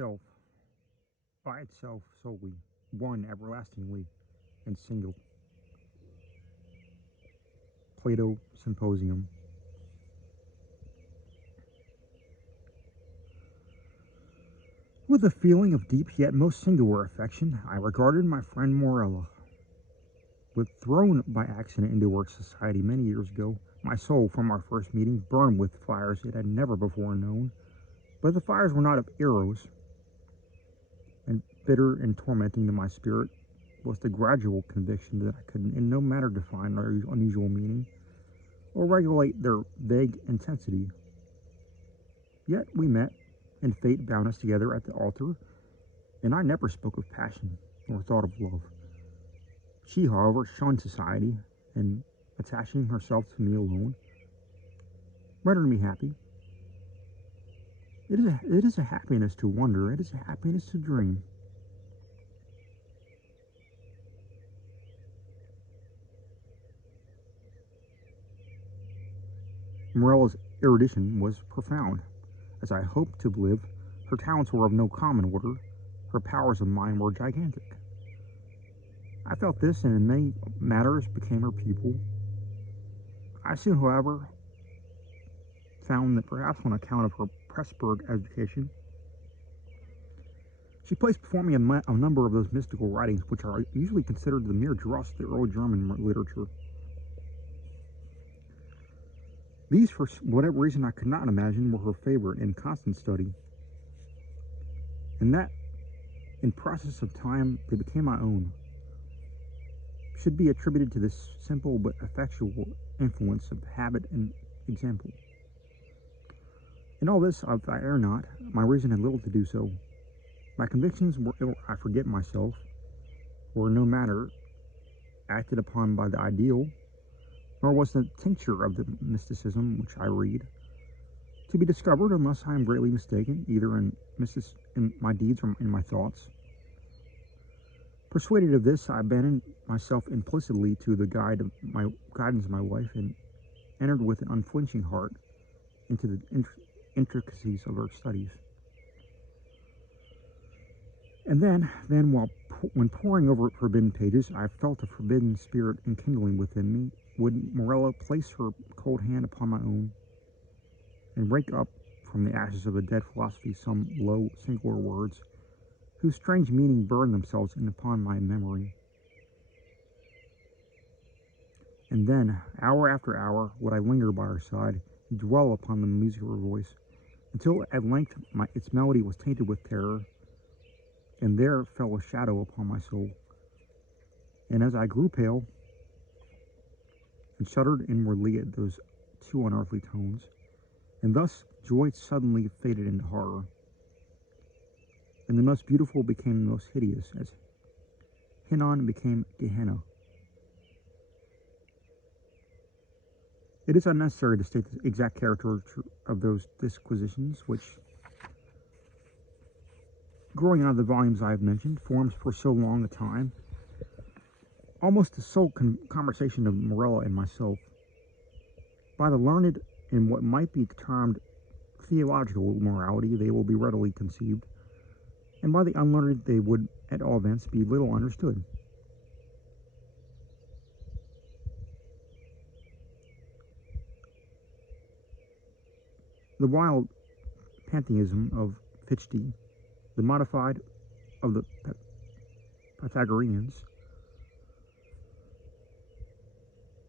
itself, by itself solely, one everlastingly, and single. Plato Symposium. With a feeling of deep yet most singular affection, I regarded my friend Morella. Thrown by accident into our society many years ago, my soul from our first meeting burned with fires it had never before known. But the fires were not of arrows, and bitter and tormenting to my spirit was the gradual conviction that I could in no manner define their unusual meaning, or regulate their vague intensity. Yet we met, and fate bound us together at the altar, and I never spoke of passion, nor thought of love. She, however, shunned society, and, attaching herself to me alone, rendered me happy. It is a happiness to wonder, it is a happiness to dream. Morella's erudition was profound. As I hoped to live, her talents were of no common order, her powers of mind were gigantic. I felt this, and in many matters became her pupil. I soon, however, found that perhaps on account of her Pressburg education, she placed before me a number of those mystical writings which are usually considered the mere dross of the early German literature. These, for whatever reason I could not imagine, were her favorite and constant study, and that, in process of time, they became my own, should be attributed to this simple but effectual influence of habit and example. In all this, if I err not, my reason had little to do so. My convictions were, I forget myself, were no matter acted upon by the ideal, nor was the tincture of the mysticism which I read to be discovered, unless I am greatly mistaken, either in my deeds or in my thoughts. Persuaded of this, I abandoned myself implicitly to the guidance of my wife, and entered with an unflinching heart into the intricacies of her studies. And then when poring over forbidden pages, I felt a forbidden spirit enkindling within me. Would Morella place her cold hand upon my own, and rake up from the ashes of a dead philosophy some low, singular words, whose strange meaning burned themselves in upon my memory? And then, hour after hour, would I linger by her side, and dwell upon the music of her voice, until at length its melody was tainted with terror, and there fell a shadow upon my soul. And as I grew pale, and shuddered inwardly at those two unearthly tones, and thus joy suddenly faded into horror, and the most beautiful became the most hideous, as Hinnon became Gehenna. It is unnecessary to state the exact character of those disquisitions, which, growing out of the volumes I have mentioned, forms for so long a time almost the sole conversation of Morella and myself. By the learned in what might be termed theological morality, they will be readily conceived, and by the unlearned they would, at all events, be little understood. The wild pantheism of Fichte, the modified of the Pythagoreans,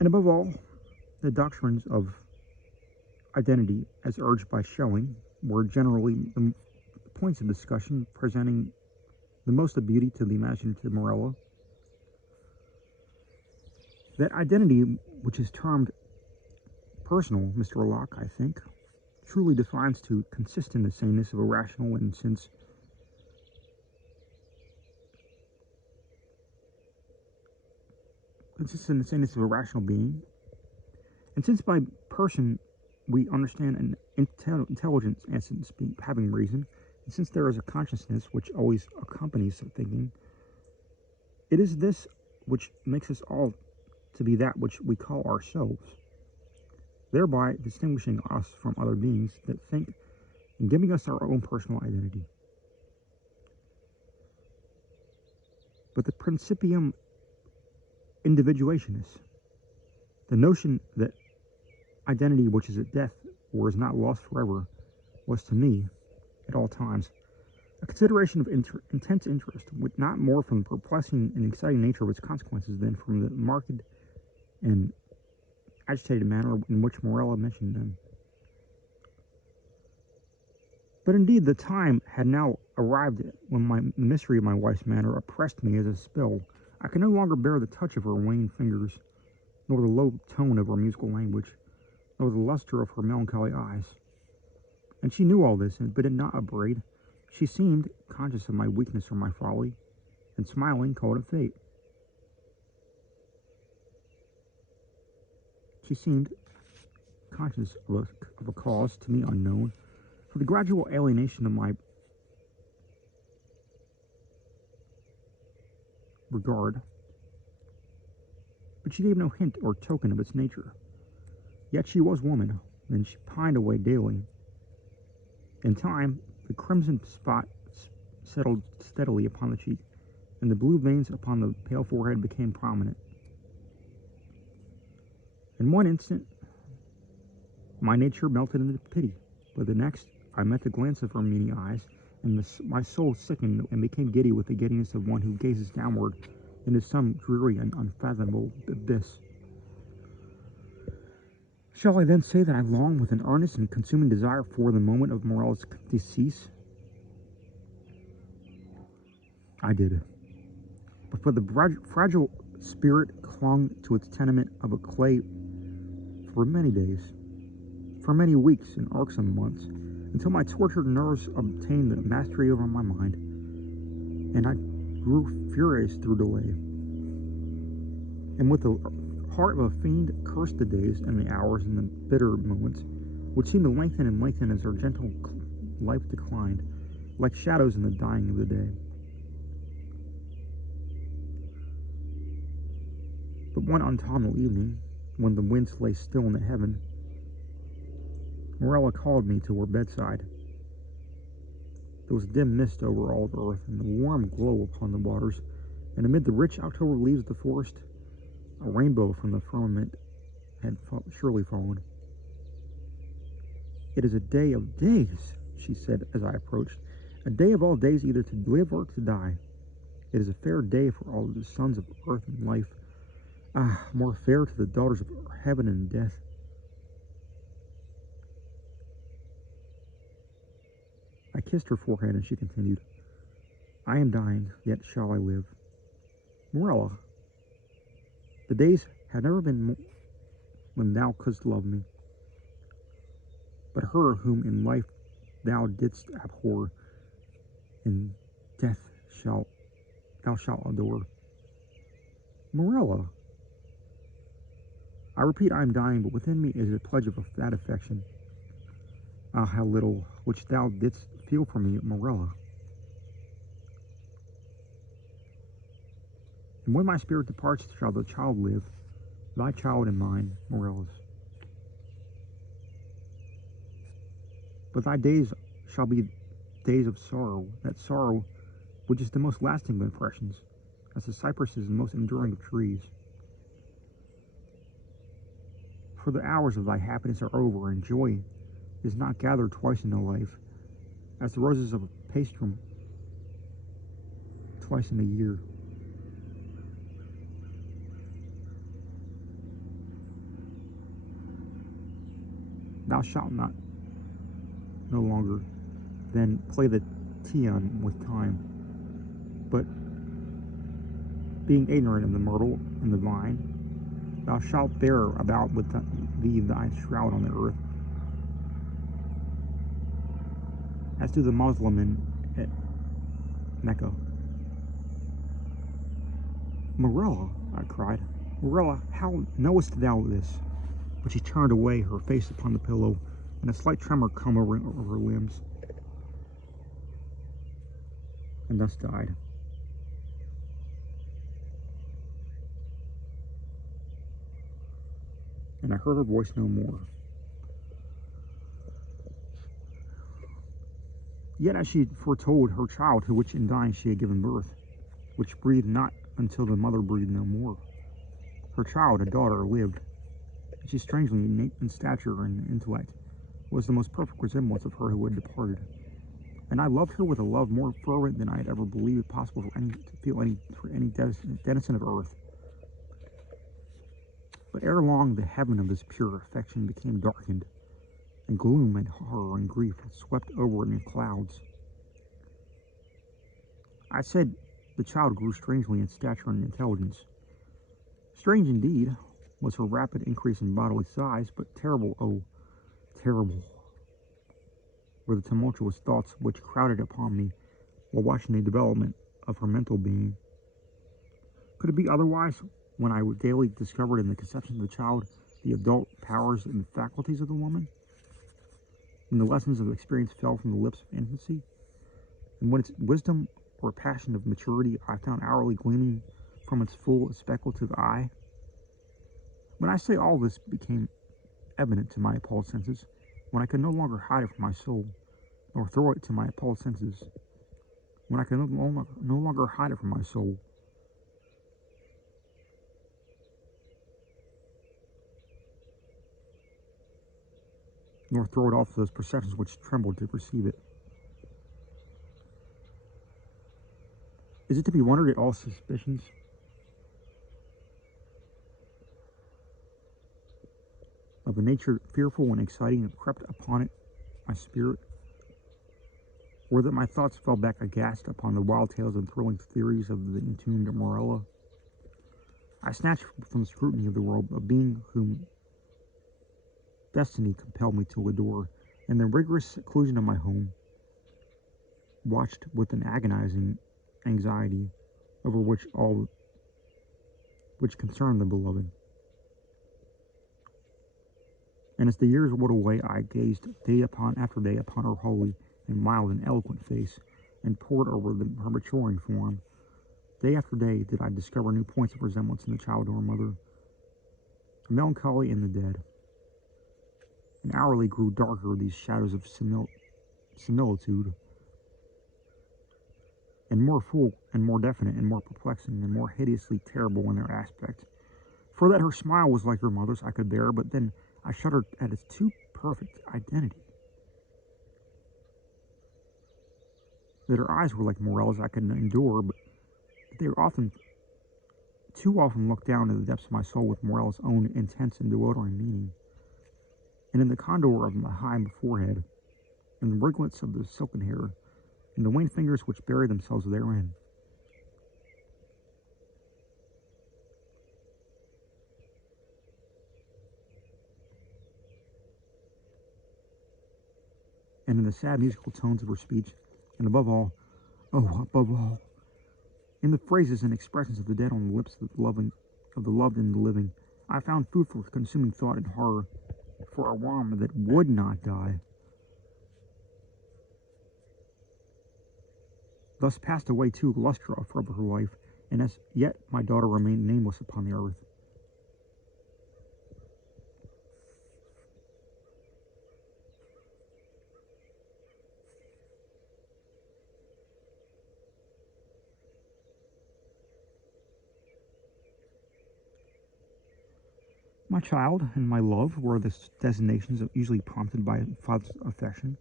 and above all, the doctrines of identity, as urged by Schelling, were generally the points of discussion presenting the most of beauty to the imaginative Morella. That identity, which is termed personal, Mr. Locke, I think, truly defines to consist in the sameness of a rational, and since consists in the sameness of a rational being, and since by person we understand an intelligence essence having reason, and since there is a consciousness which always accompanies thinking, it is this which makes us all to be that which we call ourselves, thereby distinguishing us from other beings that think and giving us our own personal identity. but the principium individuationis, the notion that identity which is at death or is not lost forever, was to me, at all times, a consideration of intense interest, not more from the perplexing and exciting nature of its consequences than from the marked and agitated manner in which Morella mentioned them. But indeed the time had now arrived when the mystery of my wife's manner oppressed me as a spell. I could no longer bear the touch of her wan fingers, nor the low tone of her musical language, nor the luster of her melancholy eyes. And she knew all this, but did not upbraid. She seemed conscious of my weakness or my folly, and smiling called it fate. She seemed conscious of a cause to me unknown, for the gradual alienation of my regard, but she gave no hint or token of its nature. Yet she was woman, and she pined away daily. In time, the crimson spot settled steadily upon the cheek, and the blue veins upon the pale forehead became prominent. In one instant, my nature melted into pity, but the next, I met the glance of her meaning eyes, and my soul sickened and became giddy with the giddiness of one who gazes downward into some dreary and unfathomable abyss. Shall I then say that I long with an earnest and consuming desire for the moment of Morella's decease? I did. But for the fragile spirit clung to its tenement of a clay for many days, for many weeks and irksome months, until my tortured nerves obtained the mastery over my mind, and I grew furious through delay. And with the heart of a fiend cursed the days and the hours and the bitter moments, which seemed to lengthen and lengthen as our gentle life declined, like shadows in the dying of the day. But one autumnal evening, when the winds lay still in the heaven, Morella called me to her bedside. There was a dim mist over all of earth, and a warm glow upon the waters, and amid the rich October leaves of the forest, a rainbow from the firmament had surely fallen. "It is a day of days," she said as I approached, "a day of all days either to live or to die. It is a fair day for all the sons of earth and life. Ah, more fair to the daughters of heaven and death." I kissed her forehead, and she continued, "I am dying, yet shall I live. Morella, the days have never been when thou couldst love me, but her whom in life thou didst abhor, in death thou shalt adore. Morella, I repeat, I am dying, but within me is a pledge of that affection. Ah, how little, which thou didst feel for me, Morella. And when my spirit departs, shall the child live, thy child and mine, Morella's. But thy days shall be days of sorrow, that sorrow which is the most lasting of impressions, as the cypress is the most enduring of trees. For the hours of thy happiness are over, and joy is not gathered twice in a life, as the roses of a pastrum twice in a year. Thou shalt not no longer then play the Tian with time, but being ignorant of the myrtle and the vine, thou shalt bear about with thee thy shroud on the earth, as do the Muslimin at Mecca. Morella, I cried, Morella, how knowest thou this? But she turned away, her face upon the pillow, and a slight tremor come over her limbs, and thus died. And I heard her voice no more. Yet as she foretold her child, to which in dying she had given birth, which breathed not until the mother breathed no more. Her child, a daughter, lived, and she, strangely innate in stature and intellect, was the most perfect resemblance of her who had departed. And I loved her with a love more fervent than I had ever believed it possible for any denizen of earth. But ere long the heaven of this pure affection became darkened, and gloom and horror and grief swept over it in clouds. I said the child grew strangely in stature and intelligence. Strange indeed was her rapid increase in bodily size, but terrible, oh, terrible, were the tumultuous thoughts which crowded upon me while watching the development of her mental being. Could it be otherwise when I daily discovered in the conception of the child the adult powers and faculties of the woman? When the lessons of experience fell from the lips of infancy? And when its wisdom or passion of maturity I found hourly gleaming from its full speculative eye? When I say all this became evident to my appalled senses, when I could no longer hide it from my soul, nor throw it to my appalled senses, when I could no longer hide it from my soul, nor throw it off those perceptions which trembled to perceive it. Is it to be wondered at all suspicions of a nature fearful and exciting that crept upon it, my spirit, or that my thoughts fell back aghast upon the wild tales and thrilling theories of the entombed Morella? I snatched from the scrutiny of the world a being whom destiny compelled me to adore, and the rigorous seclusion of my home, watched with an agonizing anxiety over all which concerned the beloved. And as the years rolled away, I gazed day after day upon her holy and mild and eloquent face, and pored over her maturing form. Day after day did I discover new points of resemblance in the child to her mother, a melancholy in the dead. And hourly grew darker these shadows of similitude, and more full and more definite and more perplexing and more hideously terrible in their aspect. For that her smile was like her mother's I could bear, but then I shuddered at its too perfect identity. That her eyes were like Morella's I could endure, but they were too often looked down into the depths of my soul with Morella's own intense and bewildering meaning. And in the condor of my high forehead, and the ringlets of the silken hair, and the wan fingers which buried themselves therein. And in the sad musical tones of her speech, and above all, in the phrases and expressions of the dead on the lips of the loved and the living, I found food for consuming thought and horror, for a worm that would not die. Thus passed away 2 lustra of her life, and as yet my daughter remained nameless upon the earth. My child and my love were the designations usually prompted by father's affection,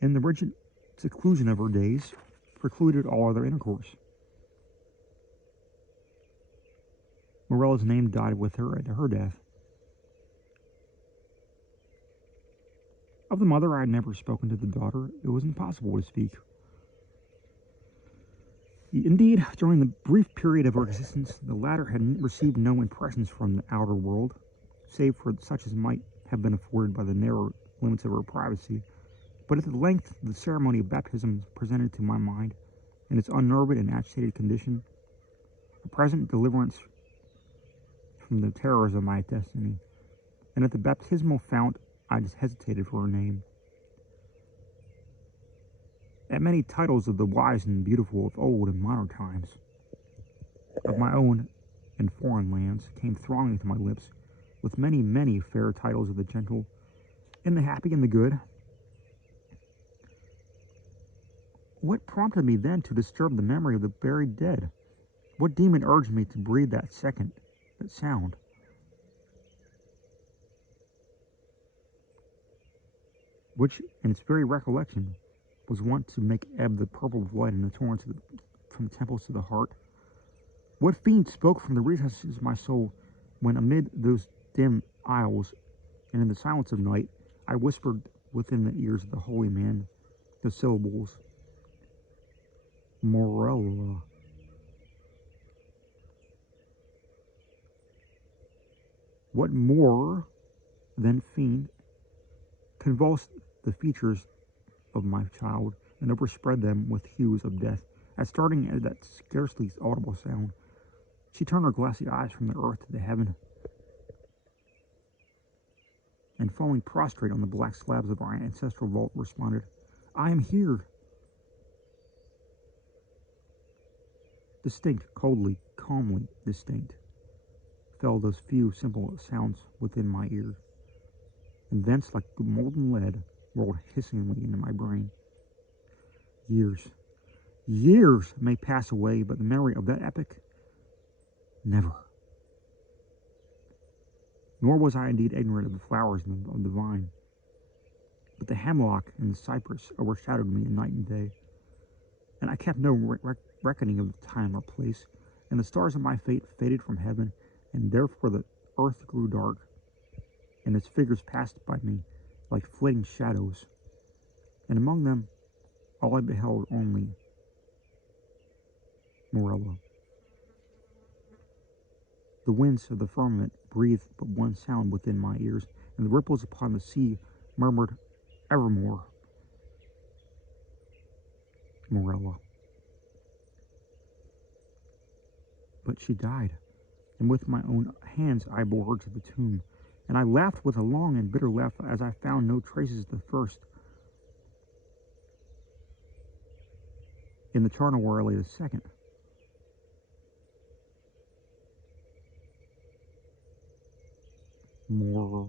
and the rigid seclusion of her days precluded all other intercourse. Morella's name died with her at her death. Of the mother I had never spoken to the daughter. It was impossible to speak. Indeed, during the brief period of her existence, the latter had received no impressions from the outer world, save for such as might have been afforded by the narrow limits of her privacy. But at length the ceremony of baptism presented to my mind, in its unnerved and agitated condition, a present deliverance from the terrors of my destiny, and at the baptismal fount I just hesitated for her name. At many titles of the wise and beautiful of old and modern times, of my own and foreign lands, came thronging to my lips, with many, many fair titles of the gentle, and the happy, and the good, What prompted me then to disturb the memory of the buried dead? What demon urged me to breathe that sound? Which, in its very recollection, was wont to make ebb the purple of light in the torrents from the temples to the heart? What fiend spoke from the recesses of my soul when, amid those dim aisles and in the silence of night, I whispered within the ears of the holy man the syllables, Morella? What more than fiend convulsed the features of my child and overspread them with hues of death? At starting at that scarcely audible sound, she turned her glassy eyes from the earth to the heaven, and falling prostrate on the black slabs of our ancestral vault, responded, I am here. Distinct, coldly, calmly distinct, fell those few simple sounds within my ear, and thence like molten lead rolled hissingly into my brain. Years may pass away, but the memory of that epoch, never. Nor was I indeed ignorant of the flowers of the vine, but the hemlock and the cypress overshadowed me night and day, and I kept no reckoning of time or place, and the stars of my fate faded from heaven, and therefore the earth grew dark, and its figures passed by me like flitting shadows, and among them all I beheld only Morella. The winds of the firmament breathed but one sound within my ears, and the ripples upon the sea murmured evermore, Morella. But she died, and with my own hands I bore her to the tomb, and I laughed with a long and bitter laugh as I found no traces of the first in the charnel where I lay the second. Morella.